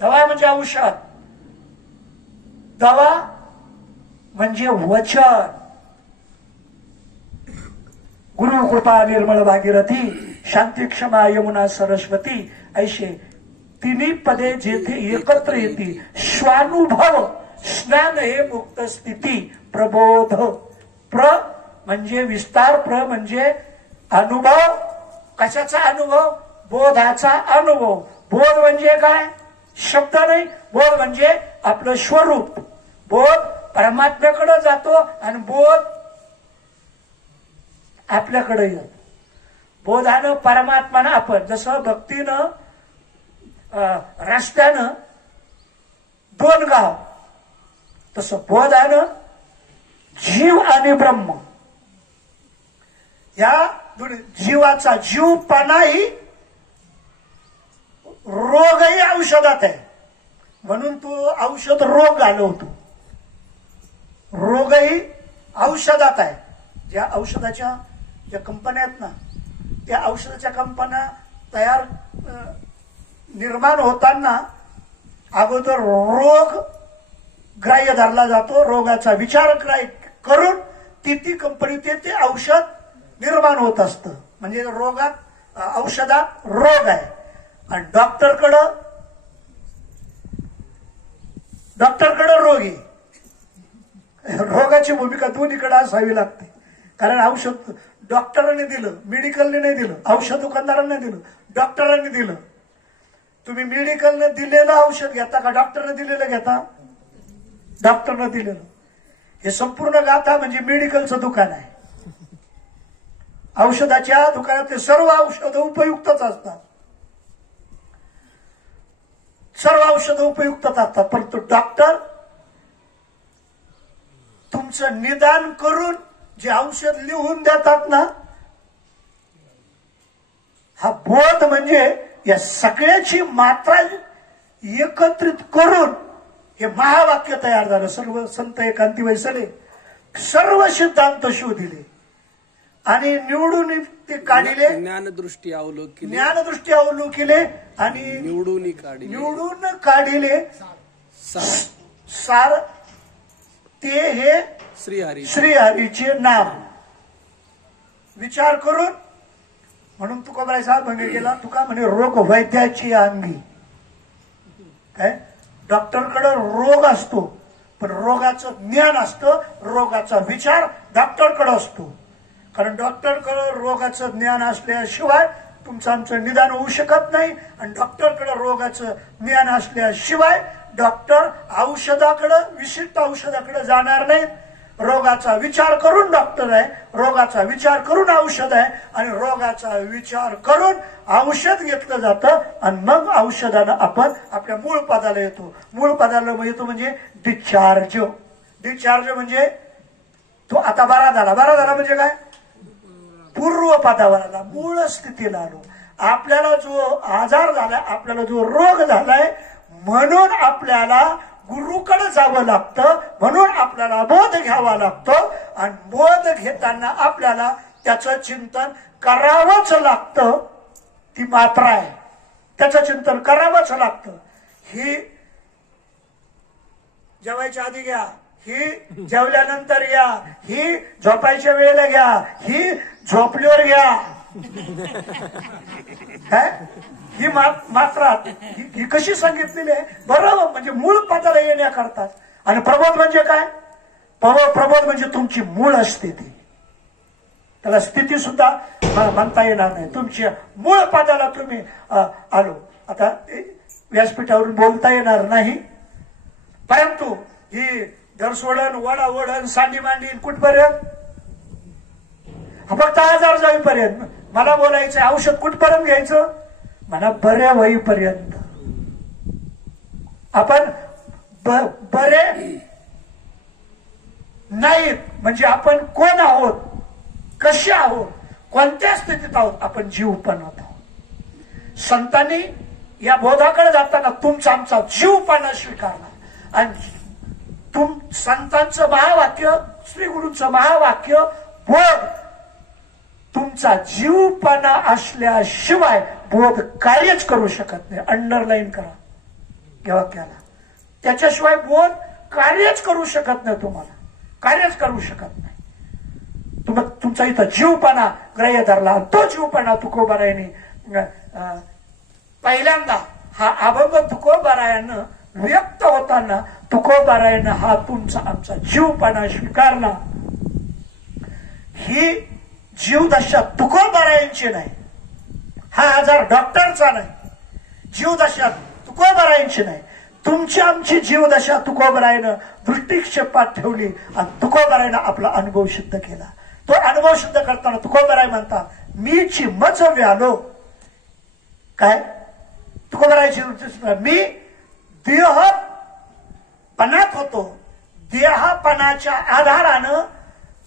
दवा म्हणजे औषध, दवा म्हणजे वचन. गुरु कृपा निर्मळ भागीरथी, शांती क्षमा यमुना सरस्वती, ऐशे तिन्ही पदे जेथे एकत्र येती. स्वानुभव स्नान हे मुक्त स्थिती. प्रबोध, प्र म्हणजे विस्तार, प्र म्हणजे अनुभव. कशाचा अनुभव? बोधाचा अनुभव. बोध म्हणजे काय? शब्द नाही. बोध म्हणजे आपलं स्वरूप. बोध परमात्म्याकडे जातो आणि बोध आपल्याकडे येतो. बोधानं परमात्मानं आपण, जसं भक्तीनं रस्त्यानं दोन गाव, तसं बोधानं जीव आणि ब्रह्म, या जीवाचा जीवपणाही रोगही औषधात आहे. म्हणून तू औषध रोग घालवतो. रोगही औषधात आहे. ज्या औषधाच्या ज्या कंपन्या आहेत ना, त्या औषधाच्या कंपन्या तयार निर्माण होताना अगोदर रोग ग्राह्य धरला जातो. रोगाचा विचार करून ती कंपनी ते औषध निर्माण होत असतं. म्हणजे रोगात औषधात रोग आहे. आणि डॉक्टरकडे रोग आहे. रोगाची भूमिका दोन्हीकडे असावी लागते. कारण औषध डॉक्टरांनी दिलं, मेडिकलने नाही दिलं. औषध दुकानदारांनी दिलं, डॉक्टरांनी दिलं. तुम्ही मेडिकलने दिलेलं औषध घेता का डॉक्टरने दिलेलं घेता? डॉक्टरने दिलेलं. हे संपूर्ण गाथा म्हणजे मेडिकलचं दुकान आहे. औषधाच्या दुकानात सर्व औषधं उपयुक्तच असतात. सर्व औषधं उपयुक्तच असतात. परंतु डॉक्टर तुमचं निदान करून जे औषध लिहून देतात ना, हा बोध म्हणजे या सगळ्याची मात्रा एकत्रित करून हे महावाक्य तयार झालं. सर्व संत एकांती वैसले सर्व सिद्धांत शोधिले आणि निवडून ते काढिले. ज्ञानदृष्टी अवलोकिले आणि निवडून काढिले सार. ते हे श्रीहरीचे नाम विचार करून. म्हणून तुकोबाराय साहेब भंगे गेला. तुका म्हणे रोग वैद्याची अंगी. काय? डॉक्टरकडे रोग असतो, पण रोगाचं ज्ञान असतं. रोगाचा विचार डॉक्टरकडे असतो. कारण डॉक्टरकडे रोगाचं ज्ञान असल्याशिवाय तुमचं आमचं निदान होऊ शकत नाही. आणि डॉक्टरकडे रोगाचं ज्ञान असल्याशिवाय डॉक्टर औषधाकडे, विशिष्ट औषधाकडे जाणार नाहीत. रोगाचा विचार करून डॉक्टर आहे, रोगाचा विचार करून औषध आहे, आणि रोगाचा विचार करून औषध घेतलं जातं. आणि मग औषधानं आपण आपल्या मूळ पदाला येतो. मूळ पदाला येतो म्हणजे डिस्चार्ज. डिस्चार्ज म्हणजे तो आता बरा झाला. बरा झाला म्हणजे काय? पूर्व पदावर आला, मूळ स्थितीला आलो. आपल्याला जो आजार झालाय, आपल्याला जो रोग झालाय, म्हणून आपल्याला गुरुकडे जावं लागतं. म्हणून आपल्याला बोध घ्यावा लागतो. आणि बोध घेताना आपल्याला त्याचं चिंतन करावंच लागतं. ती मात्रा आहे, त्याचं चिंतन करावंच लागतं. ही जेवायच्या आधी घ्या, ही जेवल्यानंतर घ्या, ही झोपायच्या वेळेला घ्या, ही झोपल्यावर घ्या. ही मात्रा ही कशी सांगितलेली आहे? बरोबर, म्हणजे मूळ पदाला येण्याकरता. आणि प्रबोध म्हणजे काय? प्रबोध म्हणजे तुमची मूळ स्थिती. त्याला स्थिती सुद्धा म्हणता येणार नाही. तुमच्या मूळ पदाला तुम्ही आलो. आता व्यासपीठावरून बोलता येणार नाही, परंतु ही दरसोडण, वडावडण, सांडी मांडी कुठपर्यंत? फक्त आजार जाईपर्यंत. मला बोलायचं औषध कुठपर्यंत घ्यायचं? मला बऱ्या होईपर्यंत. आपण बरे नाहीत म्हणजे आपण कोण आहोत, कसे आहोत, कोणत्या स्थितीत आहोत? आपण जीवपण आहोत. संतांनी या बोधाकडे जाताना तुमचा आमचा जीवपणा स्वीकारला. आणि संतांचं महावाक्य, श्री गुरूंचं महावाक्य, बोध तुमचा जीवपणा असल्याशिवाय बोध कार्यच करू शकत नाही. अंडरलाईन करा. या वाक्याला. त्याच्याशिवाय बोध कार्यच करू शकत नाही, तुम्हाला कार्यच करू शकत नाही. तुमचा इथं जीवपणा ग्राह्य धरला, तो जीवपणा तुकोबारायाने पहिल्यांदा हा अभंग तुकोबारायानं व्यक्त होताना तुकोबारायानं हा तुमचा आमचा जीवपणा स्वीकारला. ही जीवदशा तुकोबारायांची नाही, हा आजार डॉक्टरचा नाही, जीवदशा तुकोबारायांची नाही, तुमची आमची जीवदशा तुकोबारायानं दृष्टिक्षेपात ठेवली आणि तुकोबारायानं आपला अनुभव सिद्ध केला. तो अनुभव सिद्ध करताना तुकोबाराय म्हणतात, मीची मज व्यालो. काय तुकोबारायची मी देहपणात होतो, देहपणाच्या आधारानं,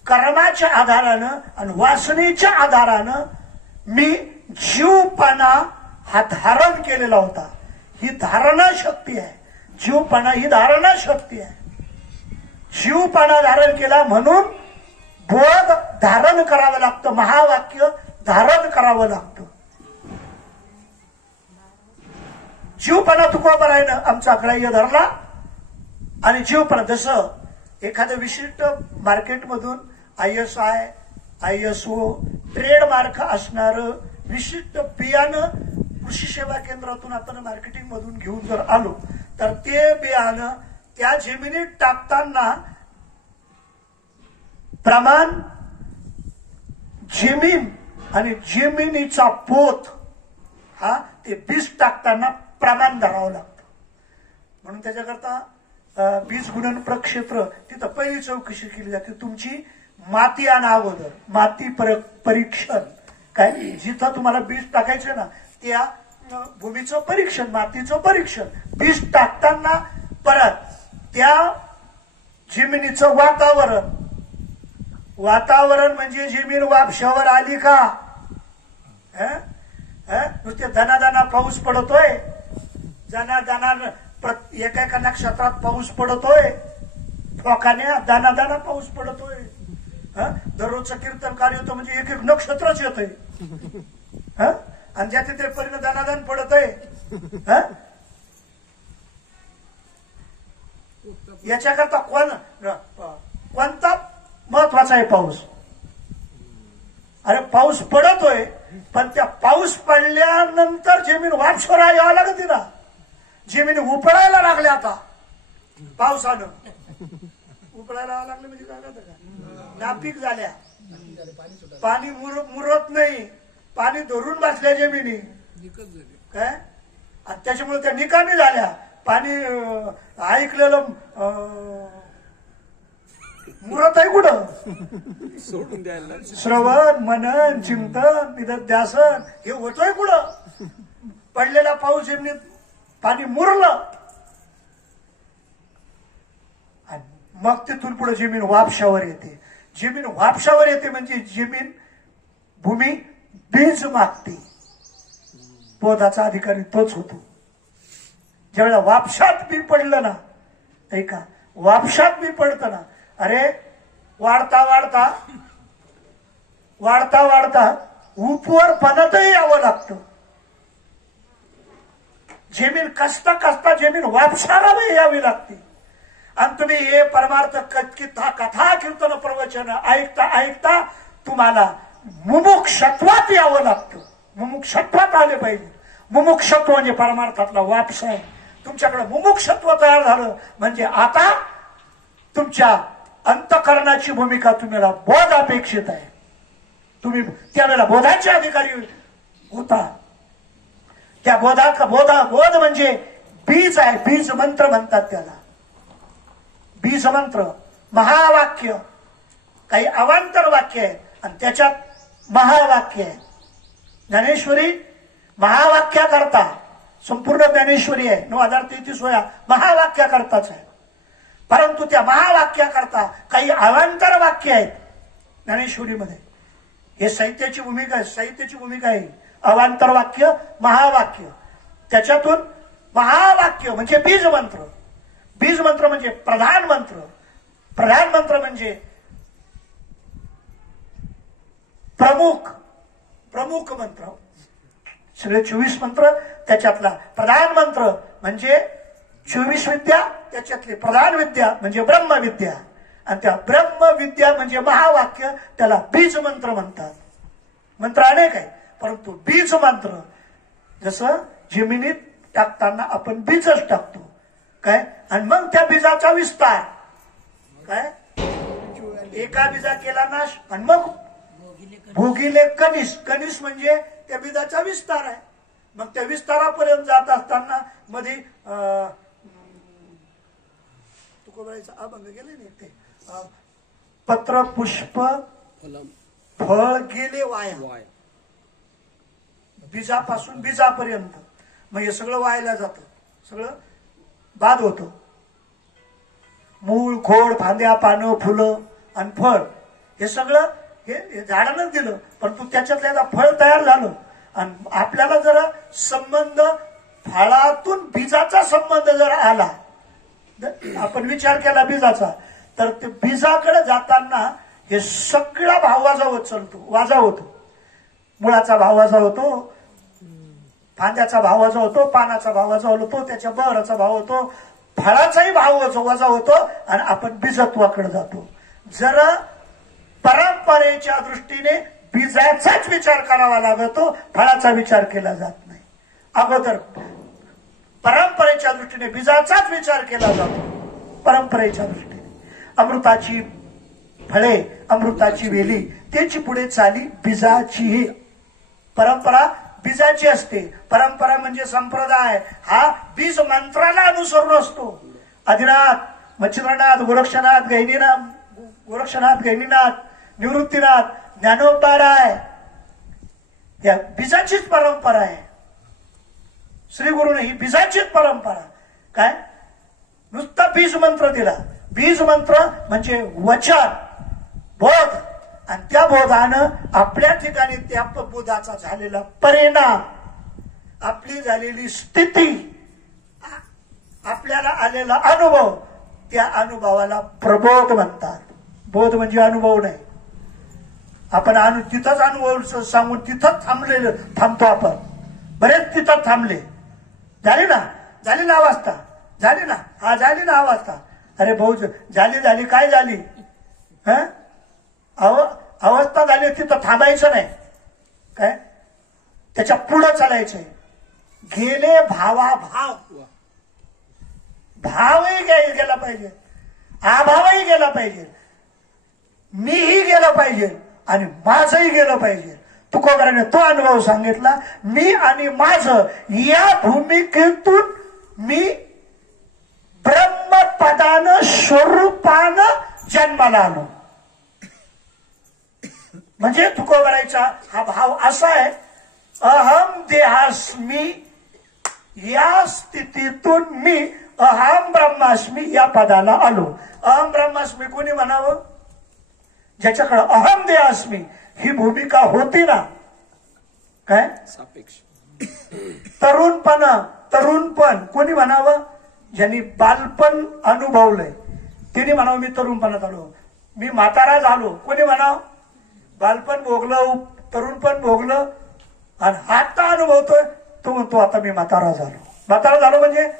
कर्माच्या आधारानं आणि वासनेच्या आधारानं मी जीवपणा हा धारण केलेला होता. ही धारणा शक्ती आहे, जीवपणा ही धारणा शक्ती आहे. जीवपणा धारण केला म्हणून बोध धारण करावं लागतं, महावाक्य धारण करावं लागतं. जीवपणा तुकोबारायानं आमचा ग्राह्य धरला आणि जीवपणा जसं एखादं विशिष्ट मार्केटमधून ISI ISO ट्रेडमार्क असणार विशिष्ट बियाणं कृषी सेवा केंद्रातून आपण मार्केटिंग मधून घेऊन जर आलो तर ते बियाणं त्या जमिनीत टाकताना प्रमाण जमीन आणि जमिनीचा पोत हा ते बीज टाकताना प्रमाण धरावं लागतं. म्हणून त्याच्याकरता बीज गुणन प्रक्षेत्र तिथं पहिली चौकशी केली जाते. तुमची माती आणा अगोदर, माती परीक्षण. काय जिथं तुम्हाला बीज टाकायचं ना त्या भूमीचं परीक्षण, मातीचं परीक्षण. बीज टाकताना परत त्या जमिनीचं वातावरण, वातावरण म्हणजे जमीन वापशावर आली का, नुसते दनादना पाऊस पडतोय, दनादना एका नक्षत्रात पाऊस पडतोय, ठोकाने दाना पाऊस पडतोय. दररोजचं कीर्तन कार्य होतं म्हणजे एक एक नक्षत्रच येतंय आणि ज्या तिथे परिणाम दानादान पडत आहे. याच्याकरता कोणता महत्वाचा आहे पाऊस. अरे पाऊस पडतोय पण त्या पाऊस पडल्यानंतर जमीन वापसवर यावं लागत ना. जमीन उपळायला लागल्या आता पावसानं, उपळायला लागले म्हणजे काय करत का नापीक झाल्या, पाणी मुरत नाही, पाणी धरून बसल्या जमिनी काय आणि त्याच्यामुळे त्या निकामी झाल्या. पाणी ऐकलेलं मुरत आहे कुठं, सोडून द्यायला श्रवण मनन चिंतन निदध्यासन हे होतोय कुठं. पडलेला पाऊस जमिनीत पाणी मुरलं आणि मग तिथून पुढे जमीन वापशावर येते. जमीन वापशावर येते म्हणजे जमीन भूमी बीज मागते. बोधाचा अधिकारी तोच होतो. ज्यावेळेला वापशात बी पडलं ना, ऐका वापशात बी पडतं ना, अरे वाढता वाढता वाढता वाढता उपवर पणतही यावं लागतं. जमीन कसता कसता जमीन वापशाला यावी लागते. आणि तुम्ही हे परमार्थ कथा कीर्तन प्रवचन ऐकता ऐकता तुम्हाला मुमुक्षत्वात यावं लागतं. मुमुक्षत्वात आले पाहिजे. मुमुक्षत्व म्हणजे परमार्थातला वापस आहे. तुमच्याकडे मुमुक्षत्व तयार झालं म्हणजे आता तुमच्या अंतःकरणाची भूमिका तुम्हाला बोध अपेक्षित आहे. तुम्ही त्यावेळेला बोधाचे अधिकारी होता. त्या बोध म्हणजे बीज आहे. बीज मंत्र म्हणतात त्याला. बीज मंत्र महावाक्य, काही अवांतर वाक्य आहे आणि त्याच्यात महावाक्य आहे. ज्ञानेश्वरी महावाक्या करता संपूर्ण ज्ञानेश्वरी आहे 9033 वया महावाक्या करताच आहे. परंतु त्या महावाक्या करता काही अवांतर वाक्य आहेत ज्ञानेश्वरीमध्ये. हे साहित्याची भूमिका आहे. साहित्याची भूमिका आहे अवांतर वाक्य महावाक्य. त्याच्यातून महावाक्य म्हणजे बीज मंत्र. बीज मंत्र म्हणजे प्रधान मंत्र. प्रधान मंत्र म्हणजे प्रमुख मंत्र. सगळे 24 मंत्र त्याच्यातला प्रधान मंत्र म्हणजे 24 विद्या, त्याच्यातली प्रधान विद्या म्हणजे ब्रह्मविद्या, आणि त्या ब्रह्मविद्या म्हणजे महावाक्य, त्याला बीज मंत्र म्हणतात. मंत्र अनेक आहे, परंतु बीज मंत्र जसं जमिनीत टाकताना आपण बीजच टाकतो काय, आणि मग त्या बीजाचा विस्तार काय, एका बीजा केला नाश आणि मग भोगिले कनिष. कनिष म्हणजे त्या बीजाचा विस्तार आहे. मग त्या विस्तारापर्यंत जात असताना मध्ये तुकोबाईचा अभंग गेले नाही ते, पत्र पुष्प फळ गेले वाया, बीजापासून बीजापर्यंत. मग हे सगळं वायाला जातं, सगळं बाद होतं. मूळ खोड फांद्या पानं फुलं आणि फळ हे सगळं हे झाडानंच दिलं, परंतु त्याच्यातल्या फळ तयार झालं. आणि आपल्याला जर संबंध फळातून बीजाचा संबंध जर आला, आपण विचार केला बीजाचा, तर ते बीजाकडे जाताना हे सगळा भाव वाजा होतो. मुळाचा भाव वाजा होतो, फांद्याचा भाव वाजा होतो, पानाचा भाव वाजा होतो, त्याच्या बहराचा भाव होतो, फळाचाही भाव वाजा होतो, आणि आपण बीजत्वाकडे जातो. जर परंपरेच्या दृष्टीने बीजाचाच विचार करावा लागतो, फळाचा विचार केला जात नाही. अगोदर परंपरेच्या दृष्टीने बीजाचाच विचार केला जातो. परंपरेच्या दृष्टीने अमृताची फळे, अमृताची वेली, त्याची पुढे चाली बीजाची. परंपरा बीजाची असते. परंपरा म्हणजे संप्रदाय हा बीज मंत्राला अनुसरून असतो. आदिनाथ, मच्छिंद्रनाथ, गोरक्षनाथ, गहिनीनाथ, निवृत्तीनाथ, ज्ञानोबाराय, या बीजाचीच परंपरा आहे. श्री गुरुने ही बीजाचीच परंपरा काय, नुसता बीज मंत्र दिला. बीज मंत्र म्हणजे वचन, बोध, आणि त्या बोधानं आपल्या ठिकाणी त्या बोधाचा झालेला परिणाम, आपली झालेली स्थिती, आपल्याला आलेला अनुभव, त्या अनुभवाला प्रबोध म्हणतात. बोध म्हणजे अनुभव नाही. आपण तिथंच अनुभव सांगून तिथंच थांबतो आपण. बरेच तिथं थांबले. झाली ना अवस्था, झाली ना अवस्था. अरे भाऊ, झाली काय झाली, अवस्था झाली, तिथं थांबायचं नाही काय, त्याच्या पुढं चालायचंय. गेले भावही गेला पाहिजे, अभावही गेला पाहिजे, मीही गेला पाहिजे, आणि माझंही गेलं पाहिजे. तुकोबाराने तो अनुभव सांगितला. मी आणि माझं या भूमिकेतून मी ब्रह्मपदानं स्वरूपानं जन्माला आलो. म्हणजे तुकोबाराचा हा भाव असा आहे, अहम देहास्मी या स्थितीतून मी अहम ब्रह्मास्मी या पदाला आलो. अहम ब्रह्मास्मी कोणी म्हणावं, ज्याच्याकडे अहम देहास्मी ही भूमिका होती ना काय, सापेक्ष तरुणपण कोणी म्हणावं, ज्यांनी बालपण अनुभवलंय त्यांनी म्हणावं मी तरुणपणात आलो. मी म्हातारा झालो कोणी म्हणावं, बालपण भोगलं, तरुणपण भोगलं, आणि आता अनुभवतोय तो म्हणतो आता मी म्हातारा झालो. म्हातारा झालो म्हणजे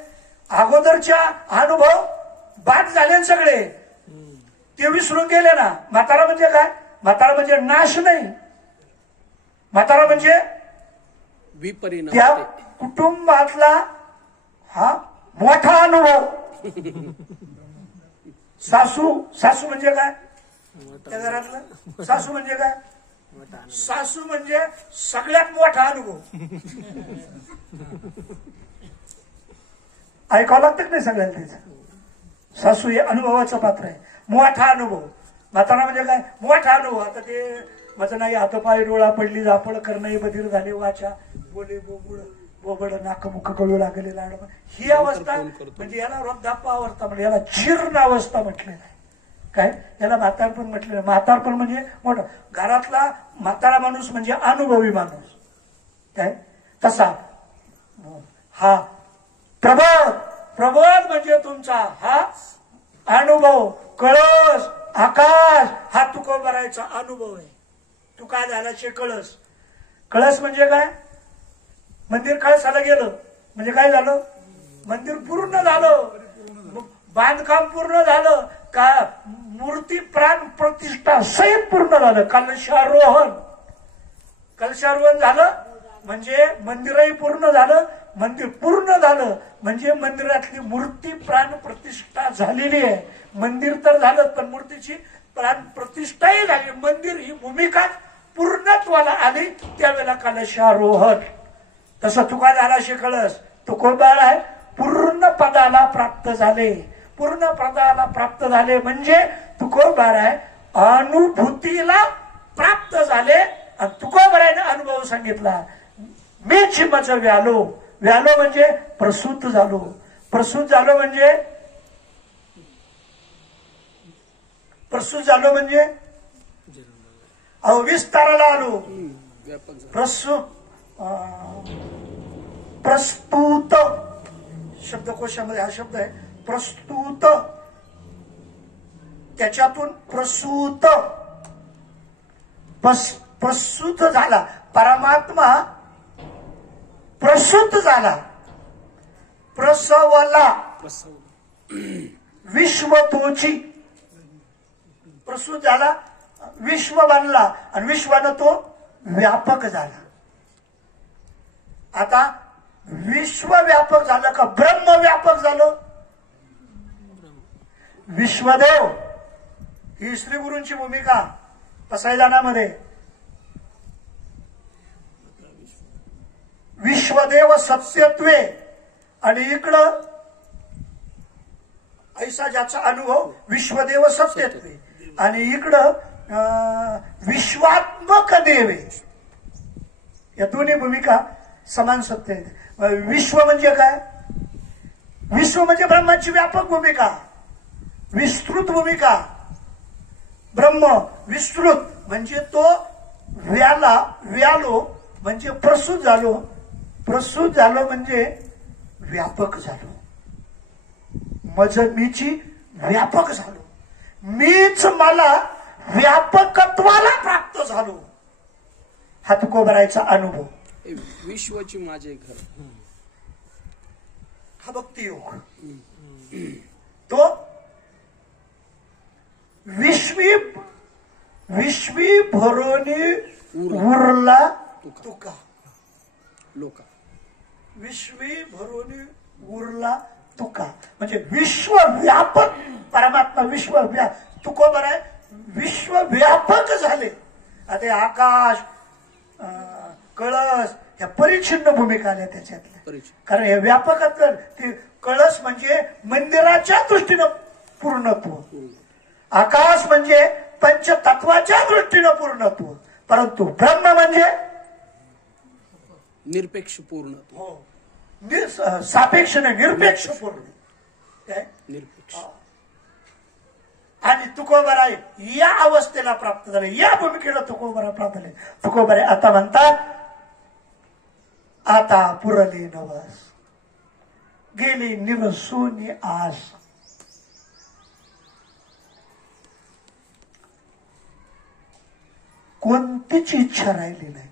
अगोदरच्या अनुभव बाद झाले सगळे, ते विसरून गेले ना. म्हातारा म्हणजे काय, म्हातारा म्हणजे नाश नाही, म्हातारा म्हणजे विपरिणाम, त्या कुटुंबातला हा मोठा अनुभव. सासू म्हणजे काय, त्या घरातलं सासू म्हणजे काय, सासू म्हणजे सगळ्यात मोठा अनुभव. ऐकावं लागतं की नाही सगळ्याला त्याचं. सासू हे अनुभवाचं पात्र आहे, मोठा अनुभव. म्हातारा म्हणजे काय, मोठा अनुभव. आता ते माझं नाही, हातपाय डोळा पडली, झापड करणं बधीर झाले, वाचा बोले बोबड नाकमुख कळू लागले लाड, ही अवस्था म्हणजे याला वृद्धाप्य अवस्था म्हणजे, याला जीर्ण अवस्था म्हटलेलं आहे काय, याला म्हातारपण म्हटलेलं. म्हातारपण म्हणजे मोठं. घरातला म्हातारा माणूस म्हणजे अनुभवी माणूस काय. तसा हा प्रबोध म्हणजे तुमचा हा अनुभव. कळस आकाश हा तुकोबारायचा अनुभव आहे. तू काय झाला शे कळस. कळस म्हणजे काय, मंदिर कळसाला गेलं म्हणजे काय झालं, मंदिर पूर्ण झालं, बांधकाम पूर्ण झालं का मूर्ती प्राण प्रतिष्ठा सहित पूर्ण झालं, कलशारोहण झालं म्हणजे मंदिरही पूर्ण झालं. मंदिर पूर्ण झालं म्हणजे मंदिरातली मूर्ती प्राण प्रतिष्ठा झालेली आहे. मंदिर तर झालं पण मूर्तीची प्राण प्रतिष्ठाही झाली. मंदिर ही भूमिका पूर्णत्वाला आली त्यावेळेला कलशारोहण. तसं तुकारामाशी कळस तुकोबार आहे पूर्ण पदाला प्राप्त झाले. पूर्ण पदाला प्राप्त झाले म्हणजे तुकोबार आहे अनुभूतीला प्राप्त झाले. आणि तुकोबाराने अनुभव सांगितला, मीच मज व्यालो. व्यालो म्हणजे प्रसूत झालो. प्रसूत झालो म्हणजे विस्ताराला आलो. प्रस्तुत शब्दकोशामध्ये हा शब्द आहे प्रस्तुत. त्याच्यातून प्रसूत प्रसूत झाला. परमात्मा प्रसूत झाला, प्रसवला. विश्व तोची प्रसूत झाला, विश्व बनला आणि विश्वानं तो व्यापक झाला. आता विश्व व्यापक झालं का ब्रह्म व्यापक झालं? विश्वदेव ही श्री गुरूंची भूमिका पसायदानामध्ये. विश्वदेव सत्यत्वे आणि इकडं ऐसा ज्याचा अनुभव विश्वदेव सत्यत्वे आणि इकडं विश्वात्मक देवे. या दोन्ही भूमिका समान सत्य आहेत. विश्व म्हणजे काय? विश्व म्हणजे ब्रह्माची व्यापक भूमिका, विस्तृत भूमिका. ब्रह्म विस्तृत म्हणजे तो व्यालो म्हणजे प्रसूत झालो. प्रसूत झालो म्हणजे व्यापक झालो. मीची व्यापक झालो. मीच मला व्यापकत्वाला प्राप्त झालो. हा तुकोबारायचा अनुभव. विश्वाची माझे घर हा भक्तियोग. तो विश्वी भरोनी उरला तुका. लोका विश्वी भरोनी उरला तुका म्हणजे विश्व व्यापक. परमात्मा विश्व तुकोबर आहे विश्व व्यापक झाले. आता आकाश कळस या परिच्छिन्न भूमिका आल्या त्याच्यातल्या. कारण हे व्यापक ते कळस म्हणजे मंदिराच्या दृष्टीनं पूर्णत्व, आकाश म्हणजे पंचतत्वाच्या दृष्टीनं पूर्णत्व, परंतु ब्रह्म म्हणजे निरपेक्ष पूर्ण. हो, सापेक्ष नाही, निरपेक्ष पूर्ण. काय निरपेक्ष. आणि तुकोबारा या अवस्थेला प्राप्त झाले, या भूमिकेला तुकोबारा प्राप्त झाले. तुकोबारा आता म्हणतात आता पुरली नवस गेली निरसुनी आस. कोणतीच इच्छा राहिली नाही.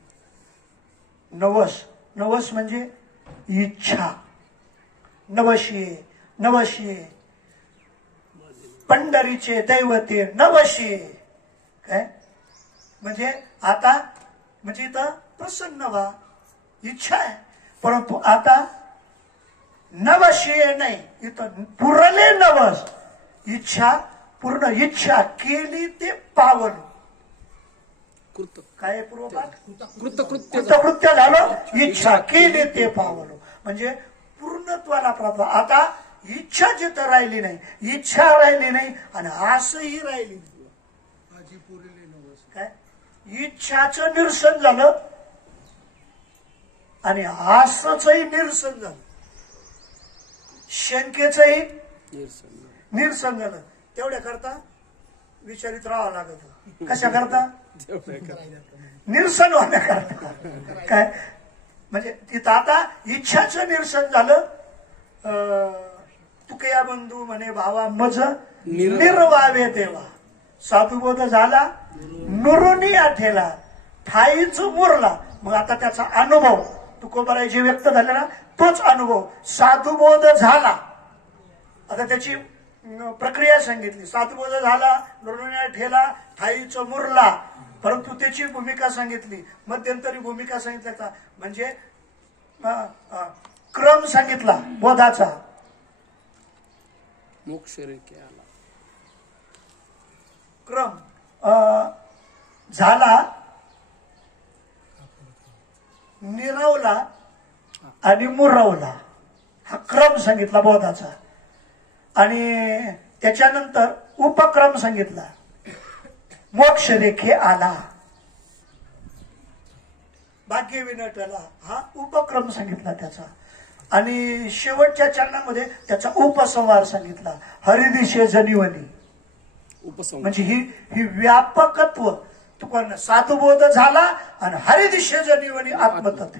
नवस म्हणजे इच्छा. नवशिये नवशिये पंढरीचे दैवते नवशिये. काय म्हणजे आता म्हणजे इथं प्रसन्न व्हा इच्छा आहे, परंतु आता नवशिये नाही, इथं पुरले नवस. इच्छा पूर्ण, इच्छा केली ते पावन. काय पूर्वपाठ कृतकृत्य झालं, इच्छा केली ते पावलो म्हणजे पूर्णत्वाला प्राप्त. आता इच्छा जिथं राहिली नाही, इच्छा राहिली नाही आणि आसही राहिली नाही. काय इच्छाचं निरसन झालं आणि आसचंही निरसन झालं, शंकेचंही निरसन झालं. तेवढ्या करता विचारित राहावं लागत. कशा करता? निरसन होण्याकरता. काय म्हणजे तिथं आता इच्छाचं निरसन झालं. तुकया बंधू म्हणे भावा मज निर्वावे देवा. साधुबोध झाला, नुरुनी आठेला, ठाईच मुरला. मग आता त्याचा अनुभव तुकोबाराय जे व्यक्त झाले ना तोच अनुभव साधुबोध झाला. आता त्याची प्रक्रिया सांगितली. साधुबोध झाला, नृण्या ठेला, ठाईचं मुरला, परंतु त्याची भूमिका सांगितली. मध्यंतरी भूमिका सांगितल्याचा म्हणजे क्रम सांगितला बोधाचा. मोक्ष रेखे आला. क्रम झाला, निरवला आणि मुरवला, हा क्रम सांगितला बोधाचा. आणि त्याच्यानंतर उपक्रम सांगितला, मोक्ष रेखे आला, भाग्य विनटला, हा उपक्रम सांगितला त्याचा. आणि शेवटच्या चरणामध्ये त्याचा उपसंहार सांगितला, हरिदिशे जनिवनी. उपसंहार म्हणजे ही व्यापकत्व तुकोन साधुबोध झाला आणि हरिदिशे जनिवनी आत्मतत्व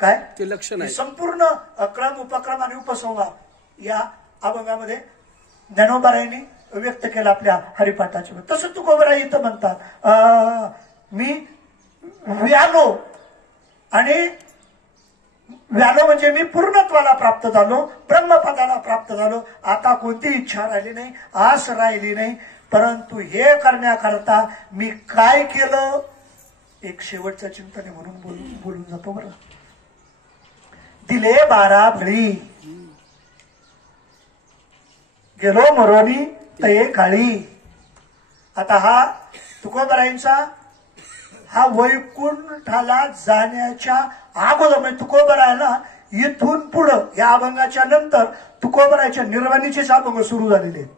काय ते लक्षण आहे. संपूर्ण क्रम, उपक्रम आणि उपसंहार या अभंगामध्ये ज्ञानोबारायांनी व्यक्त केला आपल्या हरिपाठाच्या. तसं तुकोबराय इथं म्हणतात, मी व्यालो आणि व्यालो म्हणजे मी पूर्णत्वाला प्राप्त झालो, ब्रह्मपदाला प्राप्त झालो. आता कोणती इच्छा राहिली नाही, आस राहिली नाही. परंतु हे करण्याकरता मी काय केलं, एक शेवटचं चिंतन आहे म्हणून बोलून जातो बरं. दिले 12 बळी, गेलो मरोनी तये काळी. आता हा तुकोबरायांचा हा वैकुंठाला जाण्याच्या अगोदर म्हणजे तुकोबरायला इथून पुढं या अभंगाच्या नंतर तुकोबरायच्या निर्वाणीचेच अभंग सुरू झालेले आहेत.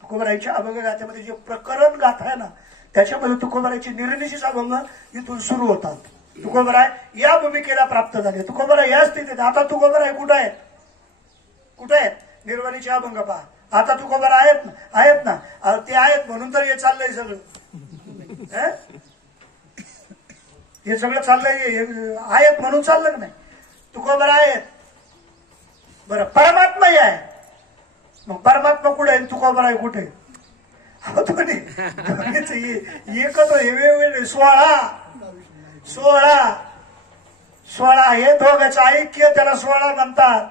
तुकोबरायच्या अभंग गाथ्यामध्ये जे प्रकरण गाथा आहे ना, त्याच्यामध्ये तुकोबरायची निर्णीचेच अभंग इथून सुरू होतात. तुकोबराय या भूमिकेला प्राप्त झाले, तुकोबराय या स्थितीत. आता तुकोबराय कुठं आहेत, कुठे आहेत, निर्वाणीचे अभंग पहा. आता तुकोबराय आहेत ना, ते आहेत म्हणून तर हे चाललंय सगळं. हे सगळं चाललंय, आहेत म्हणून चाललं नाही. तुकोबराय आहेत, बरं परमात्माही आहे. मग परमात्मा कुठे आहे, तुकोबराय कुठे? एकच हे वेगवेगळे 16 हे दोघांचं ऐक्य, त्याला 16 म्हणतात.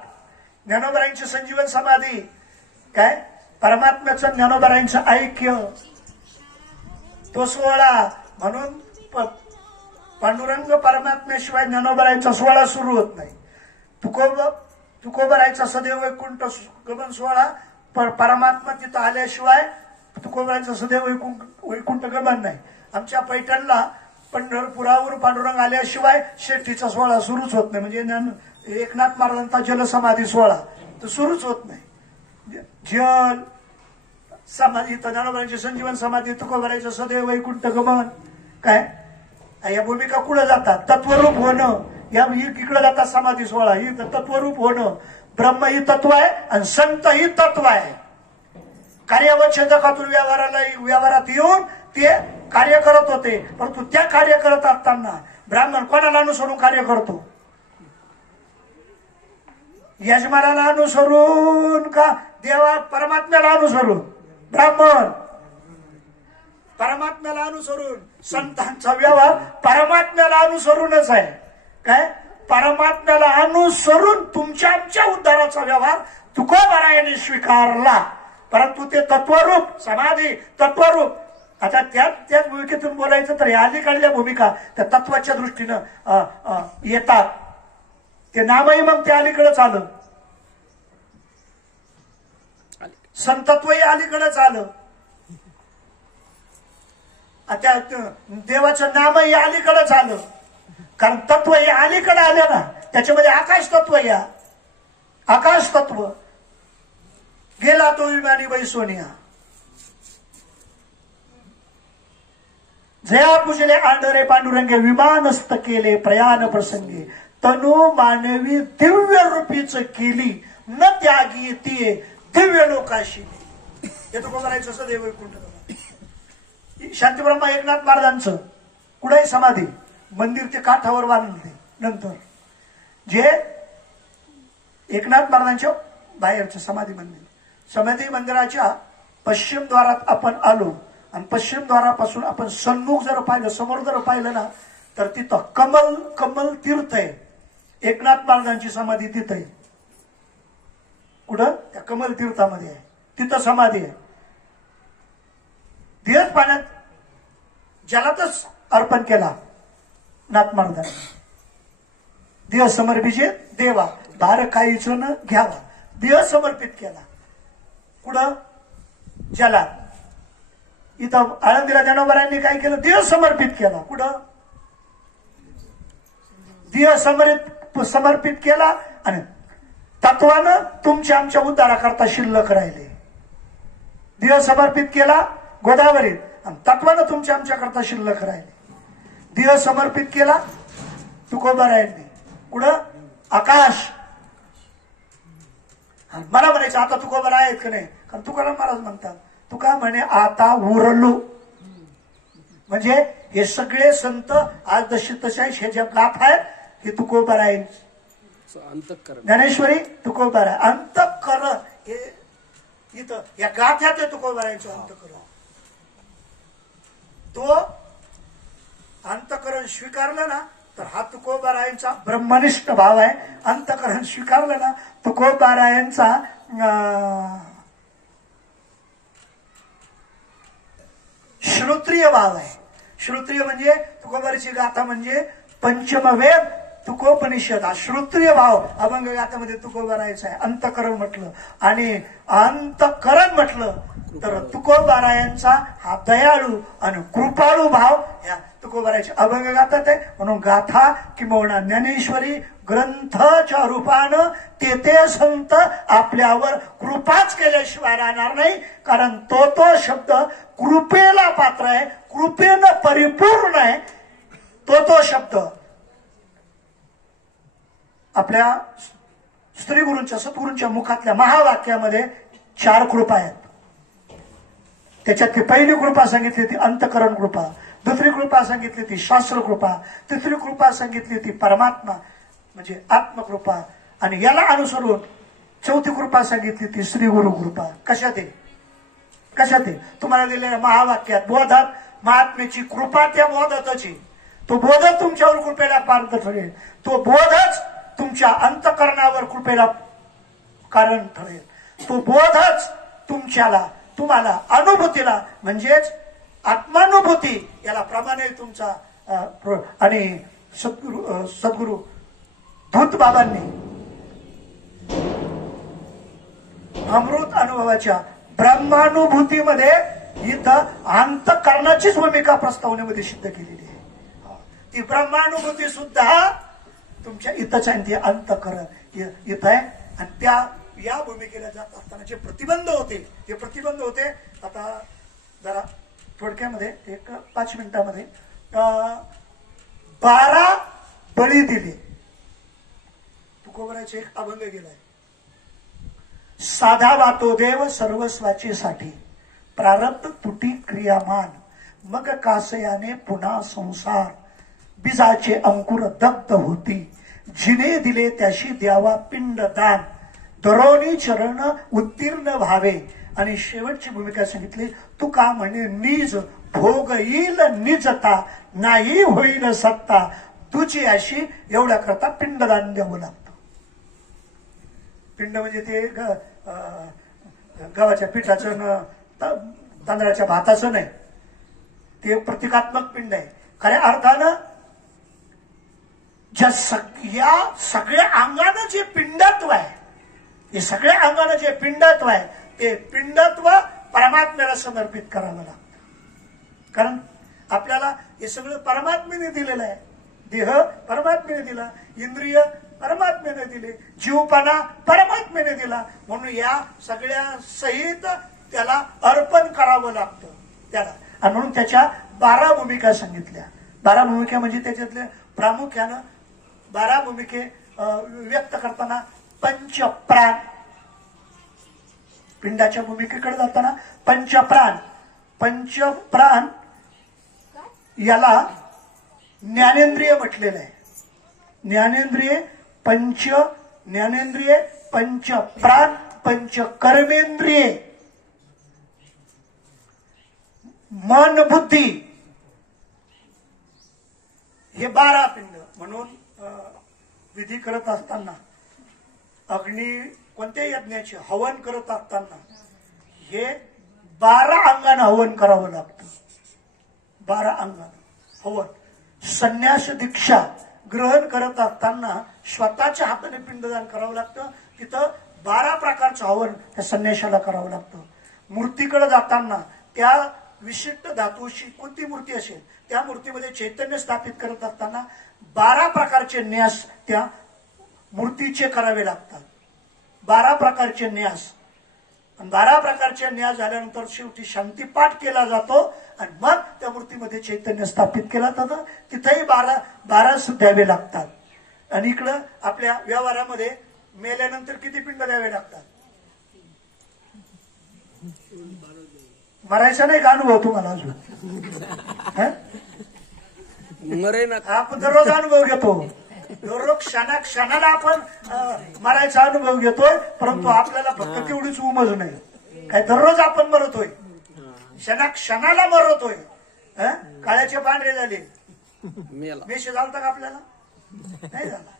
ज्ञानोबरायांची संजीवन समाधी काय, परमात्म्याचं ज्ञानोबरायांचं ऐक्य, तो 16. म्हणून पांडुरंग परमात्म्याशिवाय ज्ञानोबरायांचा 16 सुरू होत नाही. तुकोबरायचा सदैव वैकुंठ गमन 16, परमात्मा तिथं आल्याशिवाय तुकोबरायचं सदैव वैकुंठ गमन नाही. आमच्या पैठणला पंढरपुरावर पांडुरंग आल्याशिवाय शेठीचा 16 सुरूच होत नाही. म्हणजे एकनाथ महाराजांचा जलसमाधी 16 तर सुरूच होत नाही. जल समाधी, ज्ञानोबरायांची संजीवन समाधी, तुकोबरायचं सदैव वैकुंठ गमन काय, या भूमिका कुठं जातात, तत्वरूप होणं. या इकडे जातात समाधी 16, ही तत्वरूप होणं. ब्रह्म ही तत्व आहे आणि संत ही तत्व आहे. कार्यावच्छेदकातून व्यवहारात येऊन ते कार्य करत होते. परंतु त्या कार्य करत असताना ब्राह्मण कोणाला अनुसरून कार्य करतो, यजमानाला अनुसरून का देवा परमात्म्याला अनुसरून? ब्राह्मण परमात्म्याला अनुसरून. संतांचा व्यवहार परमात्म्याला अनुसरूनच आहे. काय, परमात्म्याला अनुसरून तुमच्या आमच्या उद्धाराचा व्यवहार तुकोबरायाने स्वीकारला. परंतु ते तत्वरूप समाधी, तत्वरूप. आता त्याच भूमिकेतून बोलायचं तर या अलीकडल्या भूमिका त्या तत्वाच्या दृष्टीनं येतात. ते नामही मग त्या अलीकडेच आलं, संतत्वही अलीकडेच आलं. त्या देवाचं नामही अलीकडेच आलं. कारण तत्व हे अलीकडे आले ना, त्याच्यामध्ये आकाश तत्व या आकाश तत्व गेला तो विमानी बैसोनिया. जया पूजले आंडरे पांडुरंगे, विमानस्त केले प्रयाण प्रसंगे. तनु मानवी दिव्य रूपीच केली, न त्यागी ती दिव्य लोकाशी. हे तो करायचं असं देव वैकुंठ. शांतीब्रह्मा एकनाथ महाराजांचं कुठेही समाधी मंदिर ते काठावर बांधले. नंतर जे एकनाथ महाराजांच्या बाहेरचं समाधी मंदिराच्या पश्चिम द्वारात आपण आलो आणि पश्चिम द्वारापासून आपण सन्मुख जर पाहिलं, समोर जर पाहिलं ना, तर तिथं कमल तीर्थ आहे. एकनाथ महाराजांची समाधी तिथं आहे. कुठं? त्या कमल तीर्थामध्ये आहे, तिथं समाधी आहे. दिवस पाण्यात जलातच अर्पण केला नाथ महाराजांनी. दिवस समर्पिचे देवा भार काहीच न घ्यावा, दिवस समर्पित केला. कुठं? जलात. इथं आळंदीला ज्ञानोबारायांनी काय केलं? दिवस समर्पित केला. कुठं? दिवस समर्पित केला आणि तत्वानं तुमच्या आमच्या उद्धाराकरता शिल्लक राहिले. दिवस समर्पित केला गोदावरीत आणि तत्वानं तुमच्या आमच्याकरता शिल्लक राहिले. दिवस समर्पित केला तुकोबारायांनी. कुठं? आकाश. मला म्हणायचं आता तुकोबार आहेत का नाही? कारण तुकाराम महाराज म्हणतात, तुका म्हणे आता उरलो. म्हणजे हे सगळे संत आज जशी तसे हे ज्या गाथ आहेत हे तुकोबार आहे. अंतःकरण ज्ञानेश्वरी तुकोबार आहे. अंतःकरण हे इथं या गाथ्यात तुकोबारायचं अंतःकरण. तो अंतःकरण स्वीकारलं ना तर हा तुकोबारायांचा ब्रह्मनिष्ठ भाव आहे. अंतःकरण स्वीकारलं ना तुकोबारायांचा श्रोत्रिय भाव आहे. श्रोत्रिय म्हणजे तुकोबाराची गाथा म्हणजे पंचमवेद तुकोपनिषद हा श्रोत्रिय भाव अभंग गाथेमध्ये तुकोबारायचा आहे. अंतःकरण म्हटलं आणि अंतःकरण म्हटलं तर तुकोबारायांचा हा दयाळू आणि कृपाळू भाव या तुकोबारायच्या अभंग गाथात आहे. म्हणून गाथा किंवा ज्ञानेश्वरी ग्रंथच्या रूपानं ते संत आपल्यावर कृपाच केल्याशिवाय राहणार नाही. कारण तो शब्द कृपेला पात्र आहे, कृपेनं परिपूर्ण आहे. तो शब्द आपल्या स्त्रीगुरूंच्या सद्गुरूंच्या मुखातल्या महावाक्यामध्ये 4 कृपा आहेत. त्याच्यात पहिली कृपा सांगितली ती अंतःकरण कृपा, दुसरी कृपा सांगितली ती शास्त्र कृपा, तिसरी कृपा सांगितली ती परमात्मा म्हणजे आत्मकृपा आणि याला अनुसरून चौथी कृपा सांगितली ती श्री गुरु कृपा. कशात आहे? तुम्हाला दिलेल्या महावाक्यात बोधात महात्म्याची कृपा त्या बोधातची. तो बोधच तुमच्यावर कृपेला पात्र ठरेल. तो बोधच तुमच्या अंतःकरणावर कृपेला कारण ठरेल. तो बोधच तुम्हाला अनुभूतीला म्हणजेच आत्मानुभूती याला प्रमाणे तुमचा आणि सद्गुरु धूत बाबांनी अमृत अनुभवाच्या ब्रह्मानुभूतीमध्ये इथं अंतःकरणाचीच भूमिका प्रस्तावनेमध्ये सिद्ध केलेली आहे. ती ब्रह्मानुभूती सुद्धा तुमच्या इथंच आहे. ती अंतःकरण इथं आहे आणि त्या या भूमिकेला जात असताना जे प्रतिबंध होते आता जरा थोडक्यामध्ये 5 मिनिटामध्ये 12 बळी दिले. तुकोबाराचे एक अभंग गेलाय. साधा वातो देव सर्वस्वाची साठी प्रारब्ध तुटी क्रियामान मग कासयाने पुन्हा संसार बीजाचे अंकुर दग्ध होती जिने दिले त्याशी द्यावा पिंड दान दरोनी चरण उत्तीर्ण व्हावे. आणि शेवटची भूमिका सांगितली तुका म्हणे निज भोग येईल निजता नाही होईल सत्ता तुझी अशी एवढ्या करता पिंडदान द्यावं लागतं. पिंड म्हणजे ते गव्हाच्या पिठाचं तांदळाच्या भाताचं नाही, ते प्रतिकात्मक पिंड आहे. खऱ्या अर्थानं या सगळ्या अंगानं जे पिंडत्व आहे, हे सगळ्या अंगानं जे पिंडत्व आहे ते पिंडत्व परमात्म्याला समर्पित करावं लागतं. कारण आपल्याला हे सगळं परमात्म्याने दिलेलं आहे. देह परमात्म्याने दिला, इंद्रिय परमात्म्याने दिले, जीवपणा परमात्म्याने दिला. म्हणून या सगळ्या सहित त्याला अर्पण करावं लागतं त्याला. आणि म्हणून त्याच्या 12 भूमिका सांगितल्या. 12 भूमिका म्हणजे त्याच्यातल्या प्रामुख्यानं 12 भूमिके व्यक्त करताना पंचप्राण, पिंडाच्या भूमिकेकडे जाताना पंचप्राण याला ज्ञानेंद्रिय म्हटलेलं आहे. ज्ञानेंद्रिय पंचप्राण पंचकर्मेंद्रिये मन बुद्धी हे 12 पिंड. म्हणून विधी करत असताना, अग्नी कोणत्याही यज्ञाचे हवन करत असताना हे 12 अंगानं हवन करावं लागतं. 12 अंगानं हवन. संन्यास दीक्षा ग्रहण करत असताना स्वतःच्या हाताने पिंडदान करावं लागतं. तिथं 12 प्रकारचं हवन त्या संन्याशाला करावं लागतं. मूर्तीकडे जाताना त्या विशिष्ट धातूशी कोणती मूर्ती असेल त्या मूर्तीमध्ये चैतन्य स्थापित करत असताना 12 प्रकारचे न्यास त्या मूर्तीचे करावे लागतात. 12 प्रकारचे न्यास. आणि 12 प्रकारचे न्यास झाल्यानंतर शेवटी शांतीपाठ केला जातो आणि मग त्या मूर्तीमध्ये चैतन्य स्थापित केला जातं. तिथेही 12 द्यावे लागतात. आणि इकडं आपल्या व्यवहारामध्ये मेल्यानंतर किती पिंड द्यावे लागतात? मरायचा नाही का अनुभव तुम्हाला अजून? मरे ना. आपण दररोज अनुभव घेतो. दररोज क्षणाला आपण मरायचा अनुभव घेतोय, परंतु आपल्याला फक्त तेवढीच उमज नाही. काय दररोज आपण मरतोय, क्षणाला मरतोय. काळ्याचे पांढरे झाले, मेष झालता का आपल्याला? नाही झाला.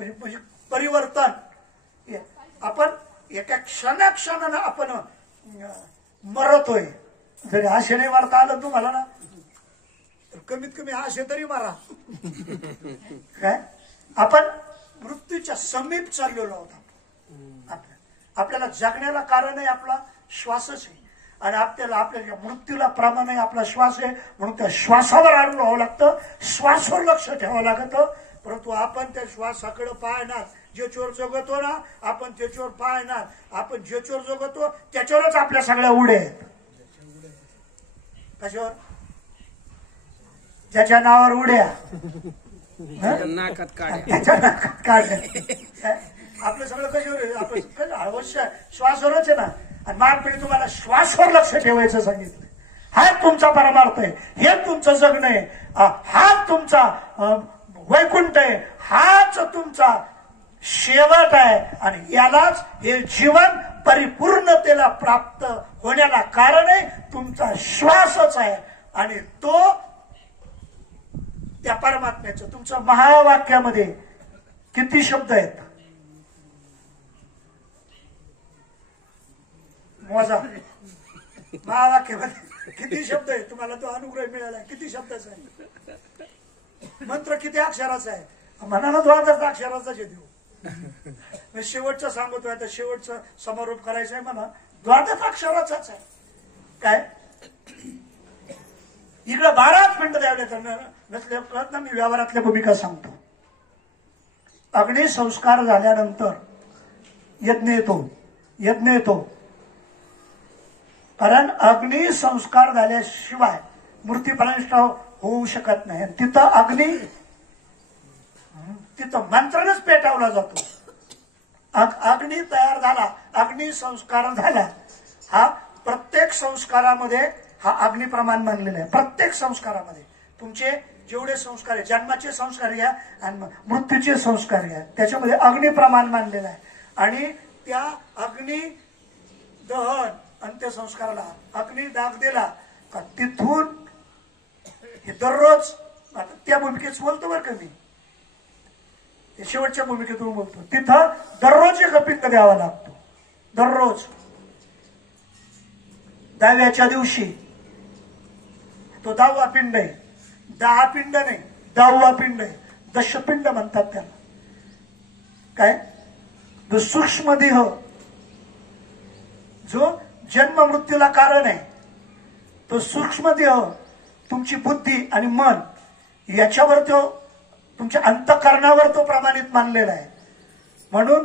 म्हणजे परिवर्तन आपण एका क्षणानं आपण मरतोय. जरी आशे नाही मारता आलं तुम्हाला ना, तर कमीत कमी आशे तरी मारा. काय आपण मृत्यूच्या समीप चाललेलो आहोत. आपल्याला जगण्याला कारण आहे आपला श्वासच आहे. आणि आपल्याला मृत्यूला प्रमाण आहे आपला श्वास आहे. म्हणून त्या श्वासावर आडून राहावं लागतं, श्वासावर लक्ष ठेवावं लागतं. परंतु आपण त्या श्वासाकडे पाहणार. ज्याच्यावर जगतो ना आपण त्याच्यावर पाहणार. आपण ज्याच्यावर जगतो त्याच्यावरच आपल्या सगळ्या उड्या आहेत. कशावर? ज्याच्या नावावर उड्या, नाकात काढ्या, त्याच्या नाकात काढल्या. आपलं सगळं कशावर? आपण अवश्य श्वासावरच आहे ना. आणि मागपिढी तुम्हाला श्वासावर लक्ष ठेवायचं सांगितलं. हा तुमचा परमार्थ आहे, हे तुमचं जगणं आहे, हा तुमचा वैकुंठ आहे, हाच तुमचा शेवट आहे. आणि यालाच हे जीवन परिपूर्णतेला प्राप्त होण्याला कारण आहे तुमचा श्वासच आहे. आणि तो त्या परमात्म्याचं तुमच्या महावाक्यामध्ये किती शब्द आहेत? मोजा. महावाक्यामध्ये किती शब्द आहे? तुम्हाला तो अनुग्रह मिळाला. किती शब्दाचा आहे? मंत्र किती अक्षराचा आहे? म्हणा ना 12 अक्षराचाच आहे. शेवटचं सांगतोय आता, शेवटचं समारोप करायचं आहे म्हणा, 12 अक्षराचाच आहे. काय इकडे 12 मिनिटं द्यावे नसल्या कळत ना. मी व्यवहारातल्या भूमिका सांगतो. अग्निसंस्कार झाल्यानंतर यज्ञ येतो. कारण अग्निसंस्कार झाल्याशिवाय मूर्ती प्रतिष्ठा होऊ शकत नाही. तिथं मंत्रानच पेटवला जातो. अग्नी तयार झाला, अग्निसंस्कार झाला. हा प्रत्येक संस्कारामध्ये हा अग्निप्रमाण मानलेला आहे. प्रत्येक संस्कारामध्ये तुमचे जेवढे संस्कार आहे, जन्माचे संस्कार घ्या आणि मृत्यूचे संस्कार घ्या, त्याच्यामध्ये अग्निप्रमाण मानलेलं आहे. आणि त्या अग्नि दहन अंत्यसंस्काराला अग्नी दाग दिला का तिथून हे दररोज, आता त्या भूमिकेत बोलतो बरं का मी, शेवटच्या भूमिकेतून बोलतो. तिथं दररोज एक पिंड द्यावा लागतो. दररोज 10व्या दिवशी तो 10वा पिंड आहे. 10 पिंड नाही, 10वा पिंड आहे. दशपिंड म्हणतात त्याला. काय? जो सूक्ष्म देह, जो जन्म मृत्यूला कारण आहे, तो सूक्ष्म देह तुमची बुद्धी आणि मन याच्यावर तो तुमच्या अंतःकरणावर तो प्रमाणित मानलेला आहे. म्हणून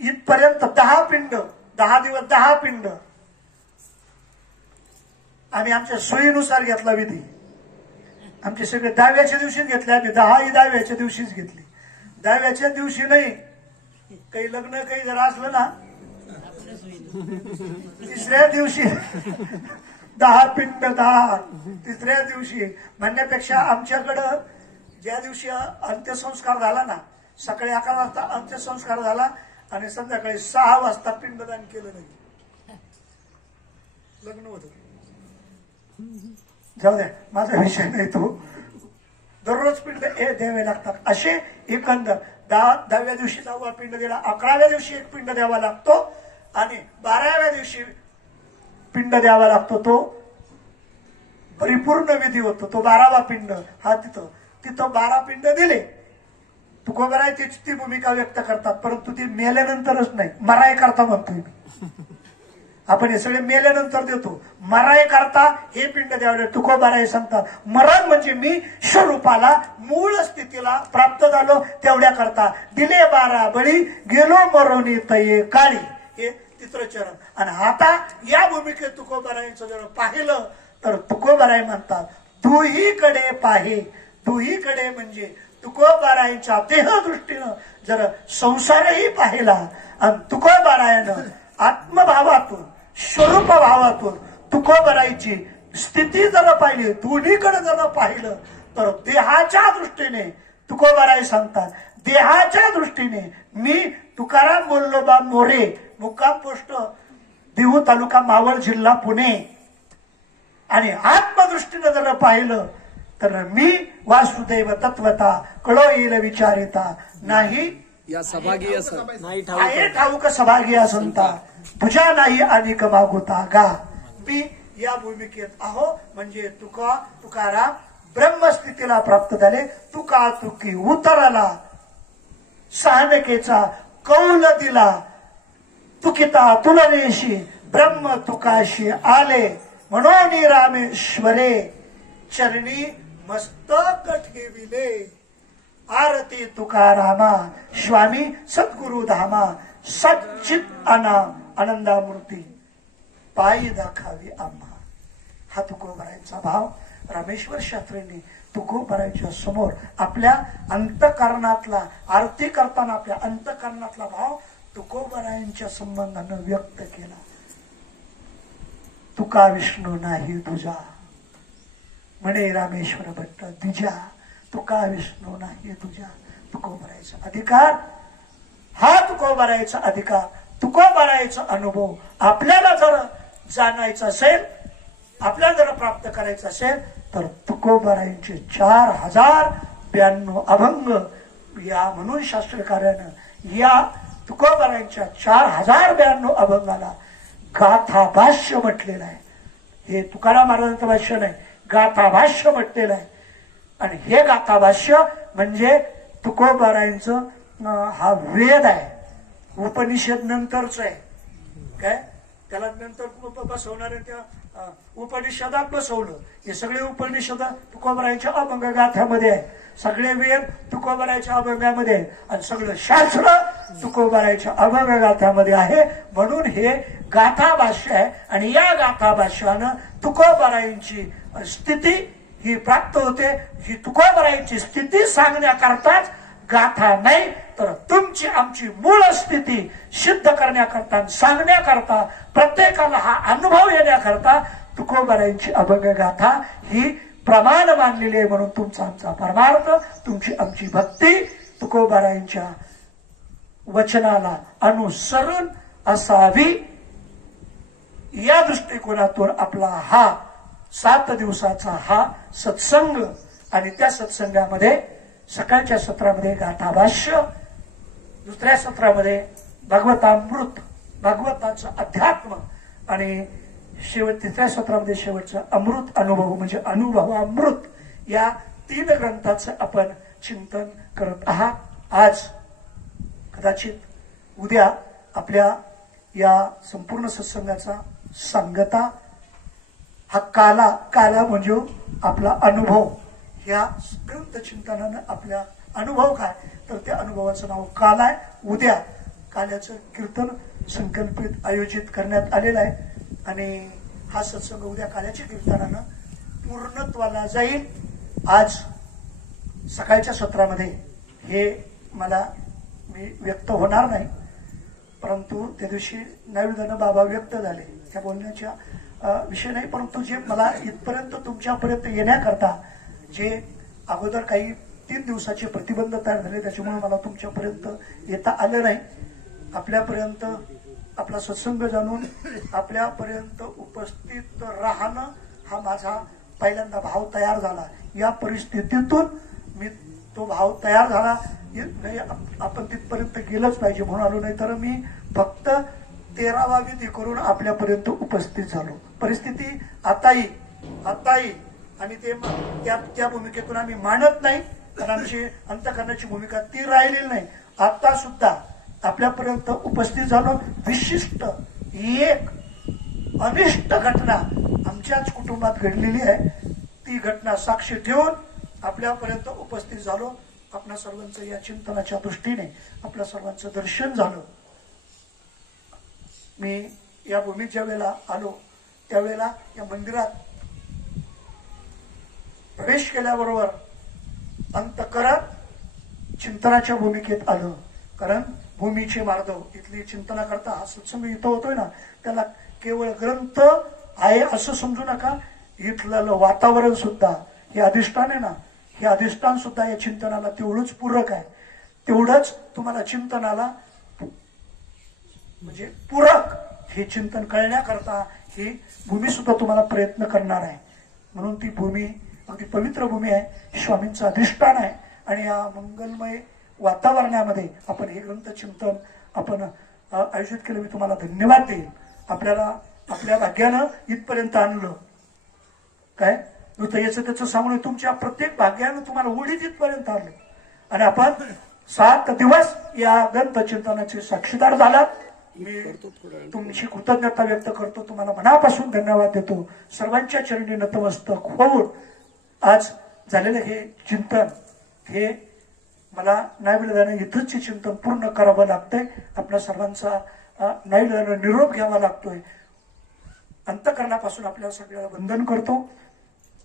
इथपर्यंत 10 पिंड, 10 दिवस 10 पिंड आम्ही आमच्या सोयीनुसार घेतला विधी. आमचे सगळे 10व्याच्या दिवशीच घेतले. आम्ही 10ही 10व्याच्या दिवशीच घेतली. 10व्याच्या दिवशी नाही. काही लग्न काही जर असलं ना, 3ऱ्या दिवशी 10 पिंड 10, 3ऱ्या दिवशी म्हणण्यापेक्षा आमच्याकडं ज्या दिवशी अंत्यसंस्कार झाला ना, सकाळी 11 वाजता अंत्यसंस्कार झाला आणि संध्याकाळी 6 वाजता पिंडदान केलं नाही. लग्न होत. जाऊ द्या, माझा विषय नाही तो. दररोज पिंड द्यावे लागतात. असे एकंदर 10व्या दिवशी 10वा पिंड दिला, 11व्या दिवशी एक पिंड द्यावा लागतो आणि 12व्या दिवशी पिंड द्यावा लागतो. तो परिपूर्ण विधी होतो. तो 12वा पिंड हा तिथं 12 पिंड दिले. तुकोबराय ती भूमिका व्यक्त करतात, परंतु ती मेल्यानंतरच नाही, मराय करता म्हणतोय मी. आपण हे सगळे मेल्यानंतर देतो. मराय करता हे पिंड द्यावे. तुकोबराय सांगतात मरण म्हणजे मी स्वरूपाला मूळ स्थितीला प्राप्त झालो तेवढ्या करता दिले 12 बळी गेलो मरोनी तये काळी. हे चित्रचरण. आणि आता या भूमिकेत तुकोबरायांचं जर पाहिलं तर तुकोबराय म्हणतात दुहीकडे पाहे. दुहीकडे म्हणजे तुकोबरायांच्या देहदृष्टीनं जर संसारही पाहिला आणि तुकोबरायानं आत्मभावातून स्वरूप भावातून तुकोबराईची स्थिती जर पाहिली, दोन्हीकडे जर पाहिलं तर देहाच्या दृष्टीने तुकोबराय सांगतात देहाच्या दृष्टीने मी तुकाराम बोल्लोबा मोरे, मुक्काम पोस्ट देहू तालुका मावळ जिल्हा पुणे. आणि आत्मदृष्टीने जर पाहिलं तर मी वासुदेव तत्वता कळो येईल विचारिता नाही या सभागीय आहे ठाऊक सभागीय संता तुझ्या नाही अनेक मागुता गा. मी या भूमिकेत आहो म्हणजे तुकाराम ब्रह्मस्थितीला प्राप्त झाले. तुका तुकी उतरला सहनकेचा कौल दिला. तुकिता तुलनेशी ब्रह्म तुकाशी आले म्हणून रामेश्वरे चरणी मस्तक ठेविले. आरती तुकारामा स्वामी सद्गुरु धामा सच्चित आनंदामूर्ती पायी दाखावी आम्हा. हा तुकोबरायांचा भाव रामेश्वर शास्त्रींनी तुकोबरायांच्या समोर आपल्या अंतकरणातला आरती करताना आपल्या अंतकरणातला भाव तुकोबरायांच्या संबंधानं व्यक्त केला. तुका विष्णू नाही तुझा म्हणे रामेश्वर भट्ट द्विजा. तुका विष्णू नाही तुझा. तुकोबरायचा अधिकार हा तुकोबरायचा अधिकार तुकोबरायचा अनुभव आपल्याला जर जाणायचा असेल, आपल्याला जर प्राप्त करायचा असेल तर तुकोबरायांचे 4092 अभंग या म्हणून शास्त्रकारानं या तुकोबरायांच्या 4092 अभंगाला गाथा भाष्य म्हटलेलं आहे. हे तुकाराम महाराजांचं भाष्य नाही, गाथा भाष्य म्हटलेलं आहे. आणि हे गाथा भाष्य म्हणजे तुकोबरायांचं हा वेद आहे. उपनिषद नंतरच आहे. काय त्याला नंतर बसवणार त्या उपनिषदात बसवलं. हे सगळे उपनिषद तुकोबरायांच्या अभंग गाथ्यामध्ये आहे. सगळे वेद तुकोबरायांच्या अभंगामध्ये आहे आणि सगळं शास्त्र तुकोबरायांच्या अभंग गाथ्यामध्ये आहे. म्हणून हे गाथा भाष्य आहे. आणि या गाथा भाष्यानं तुकोबरायांची स्थिती ही प्राप्त होते. ही तुकोबरायांची स्थिती सांगण्याकरताच गाथा नाही तर तुमची आमची मूळ स्थिती सिद्ध करण्याकरता सांगण्याकरता प्रत्येकाला हा अनुभव येण्याकरता तुकोबरायांची अभंग गाथा ही प्रमाण मानलेली आहे. म्हणून तुमचा आमचा परमार्थ तुमची आमची भक्ती तुकोबरायांच्या वचनाला अनुसरून असावी या दृष्टिकोनातून आपला हा 7 दिवसाचा हा सत्संग. आणि त्या सत्संगामध्ये सकाळच्या सत्रामध्ये गाथाभाष्य, दुसऱ्या सत्रामध्ये भगवतामृत भागवताचं अध्यात्म आणि तिसऱ्या सत्रामध्ये शेवटचं अमृत अनुभव म्हणजे अनुभव अमृत या 3 ग्रंथाचं आपण चिंतन करत आहात. आज कदाचित उद्या आपल्या या संपूर्ण सत्संगाचा सांगता हा काला म्हणजे आपला अनुभव. या ग्रंथ चिंतनानं आपल्या अनुभव काय तर त्या अनुभवाचं नाव काल आहे. उद्या काल्याचं कीर्तन संकल्पित आयोजित करण्यात आलेलं आहे आणि हा सत्संग उद्या काल्याच्या कीर्तनानं पूर्णत्वाला जाईल. आज सकाळच्या सत्रामध्ये हे मी व्यक्त होणार नाही, परंतु त्या दिवशी नैवेद्यानं बाबा व्यक्त झाले. त्या बोलण्याच्या विषय नाही, परंतु जे मला इथपर्यंत तुमच्यापर्यंत येण्याकरता जे अगोदर काही 3 दिवसाचे प्रतिबंध तयार झाले त्याच्यामुळे मला तुमच्यापर्यंत येता आलं नाही. आपल्यापर्यंत आपला सत्संग जाणून आपल्यापर्यंत उपस्थित राहणं हा माझा पहिल्यांदा भाव तयार झाला. या परिस्थितीतून मी तो भाव तयार झाला नाही, आपण तिथपर्यंत गेलंच पाहिजे म्हणून आलो. नाही तर मी फक्त 13वा विधी करून आपल्यापर्यंत उपस्थित झालो. परिस्थिती आताही आणि ते त्या भूमिकेतून आम्ही मानत नाही, कारण आमची अंतःकरणाची भूमिका ती राहिलेली नाही. आता सुद्धा आपल्यापर्यंत उपस्थित झालो. विशिष्ट एक अनिष्ट घटना आमच्याच कुटुंबात घडलेली आहे, ती घटना साक्षी ठेवून आपल्यापर्यंत उपस्थित झालो. आपल्या सर्वांचं या चिंतनाच्या दृष्टीने आपल्या सर्वांचं दर्शन झालं. मी या भूमीत ज्या वेळेला आलो त्यावेळेला या मंदिरात प्रवेश केल्याबरोबर अंतःकरण चिंतनाच्या भूमिकेत आलं. कारण भूमीचे मार्दव इथली चिंतना करता हा सत्संग इथं होतोय ना, त्याला केवळ ग्रंथ आहे असं समजू नका. इथलं वातावरण सुद्धा हे अधिष्ठान आहे ना, हे अधिष्ठान सुद्धा या चिंतनाला तेवढंच पूरक आहे. तेवढंच तुम्हाला चिंतनाला म्हणजे पूरक हे चिंतन कळण्याकरता ही भूमी सुद्धा तुम्हाला प्रयत्न करणार आहे. म्हणून ती भूमी अगदी पवित्र भूमी आहे, स्वामींचं अधिष्ठान आहे. आणि या मंगलमय वातावरणामध्ये आपण हे ग्रंथ चिंतन आपण आयोजित केलं. मी तुम्हाला धन्यवाद देईन. आपल्याला आपल्या भाग्यानं इथपर्यंत आणलं काय नुसतं याचं त्याचं सांगून तुमच्या प्रत्येक भाग्यानं तुम्हाला ओढीत इथपर्यंत आणलं. आणि आपण 7 दिवस या ग्रंथ चिंतनाचे साक्षीदार झालात. मी तुमची कृतज्ञता व्यक्त करतो, तुम्हाला मनापासून धन्यवाद देतो. सर्वांच्या चरणी नतमस्तक होऊन आज झालेलं हे चिंतन हे मला नाईलाजाने इथंच चिंतन पूर्ण करावं लागतंय. आपल्या सर्वांचा नाईलाजाने निरोप घ्यावा लागतोय. अंतःकरणापासून आपल्या सगळ्याला वंदन करतो,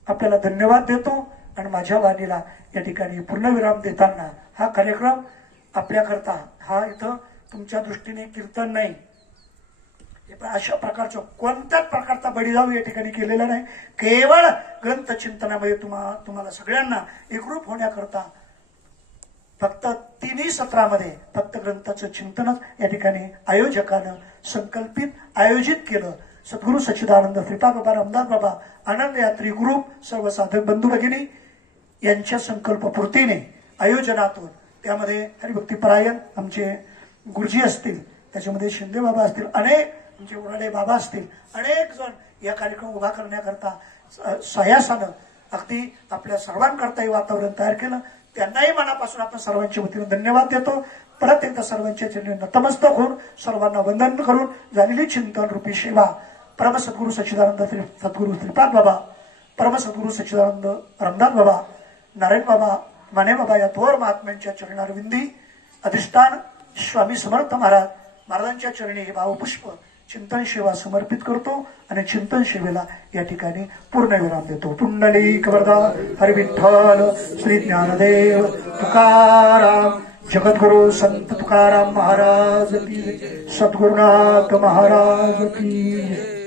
आपल्याला धन्यवाद देतो. आणि माझ्या वाणीला या ठिकाणी पूर्णविराम देताना हा कार्यक्रम आपल्याकरता हा इथं तुमच्या दृष्टीने कीर्तन नाही, अशा प्रकारचं कोणत्याच प्रकारचा बळीजाव या ठिकाणी केलेला नाही. केवळ ग्रंथ चिंतनामध्ये तुम्हाला सगळ्यांना एकरूप होण्याकरता फक्त 3 सत्रामध्ये फक्त ग्रंथाचं चिंतनच या ठिकाणी आयोजकानं संकल्पित आयोजित केलं. सद्गुरू सच्चिदानंद श्रीपाद बाबा, रामदास बाबा, आनंद यात्री ग्रुप, सर्व साधक बंधू भगिनी यांच्या संकल्पपूर्तीने आयोजनातून त्यामध्ये हरिभक्तीपरायण आमचे गुरुजी असतील, त्याच्यामध्ये शिंदे बाबा असतील, अनेक आमचे उराडे बाबा असतील, अनेक जण या कार्यक्रम उभा करण्याकरता सहाय्यासानं अगदी आपल्या सर्वांकरता हे वातावरण तयार केलं. त्यांनाही मनापासून आपण सर्वांच्या वतीने धन्यवाद देतो. परत एकदा सर्वांच्या चरणी नतमस्तक होऊन सर्वांना वंदन करून झालेली चिंतन रूपी सेवा परमसद्गुरू सच्चिदानंद सद्गुरू श्रीपाद बाबा, परमसद्गुरू सच्चिदानंद रामदास बाबा, नारायण बाबा, माने बाबा या थोर महात्म्यांच्या चरणारविंदी अधिष्ठान स्वामी समर्थ महाराजांच्या चरणी हे भावपुष्प चिंतन सेवा समर्पित करतो आणि चिंतन सेवेला या ठिकाणी पूर्णविराम देतो. पुंडलिक वरदा हरी विठ्ठल श्री ज्ञानदेव तुकाराम जगद्गुरु संत तुकाराम महाराज की, सद्गुरुनाथ महाराज की.